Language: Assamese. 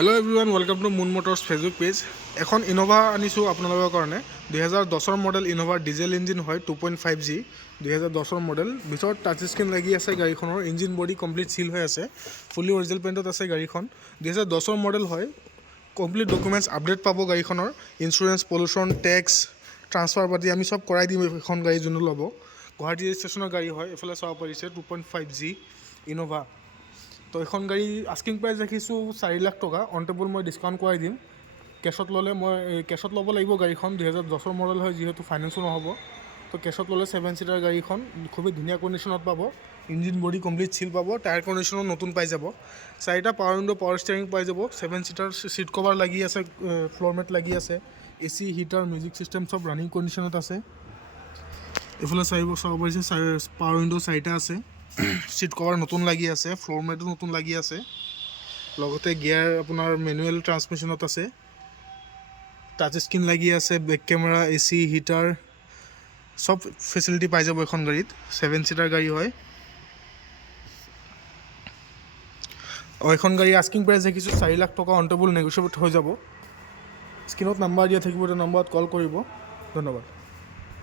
Hello' everyone, welcome to moon Motors Facebook page. এখন ইন'ভা আনিছোঁ আপোনালোকৰ কাৰণে। 2010 মডেল ইন'ভা ডিজেল ইঞ্জিন হয়, 2.5G 2010 মডেল। ভিতৰত টাচ স্ক্ৰীন লাগি আছে গাড়ীখনৰ। ইঞ্জিন বডি কমপ্লিট চিল হৈ আছে, ফুলি অৰিজিনেল পেইণ্টত আছে গাড়ীখন। 2010 মডেল হয়। কমপ্লিট ডকুমেণ্টছ আপডেট পাব গাড়ীখনৰ। ইঞ্চুৰেঞ্চ, পলিউশ্যন, টেক্স, ট্ৰান্সফাৰ পাতি আমি চব কৰাই দিম এইখন গাড়ী যোনটো ল'ব। গুৱাহাটী ৰেজিষ্ট্ৰেশ্যনৰ গাড়ী হয়। এইফালে চাব পাৰিছে 2.5G ইন'ভা। তো এইখন গাড়ী আস্কিং প্ৰাইচ ৰাখিছোঁ 4 লাখ টকা। অন টেবল মই ডিছকাউণ্ট কৰাই দিম। কেছত ল'লে কেছত ল'ব লাগিব গাড়ীখন। 2010 মডেল হয়, যিহেতু ফাইনেন্সো নহ'ব। তো কেছত ল'লে 7 ছিটাৰ গাড়ীখন খুবেই ধুনীয়া কণ্ডিশ্যনত পাব। ইঞ্জিন বডি কমপ্লিট চিল পাব, টায়াৰ কণ্ডিশ্যনো নতুন পাই যাব। 4টা পাৱাৰ উইণ্ডো, পাৱাৰ ষ্টিয়াৰিং পাই যাব। 7 ছিটাৰ ছিট কভাৰ লাগি আছে, ফ্ল'ৰ মেট লাগি আছে। AC, হিটাৰ, মিউজিক ছিষ্টেম চব ৰানিং কণ্ডিশ্যনত আছে। এইফালে চাব পাৰিছে পাৱাৰ উইণ্ডো 4টা আছে। ছিট কভাৰ নতুন লাগি আছে, ফ্ল'ৰ মেটো নতুন লাগি আছে। লগতে গিয়াৰ আপোনাৰ মেনুৱেল ট্ৰান্সমিশ্যনত আছে। টাচ স্ক্ৰীন লাগি আছে, বেক কেমেৰা, AC, হিটাৰ চব ফেচিলিটি পাই যাব এইখন গাড়ীত। 7 ছিটাৰ গাড়ী হয়। এইখন গাড়ী আস্কিং প্ৰাইচ ৰাখিছোঁ 4 লাখ টকা। অন টেবল নেগোচিয়েবল হৈ যাব। স্ক্ৰীনত নাম্বাৰ দিয়া থাকিব, এটা নম্বৰত কল কৰিব। ধন্যবাদ।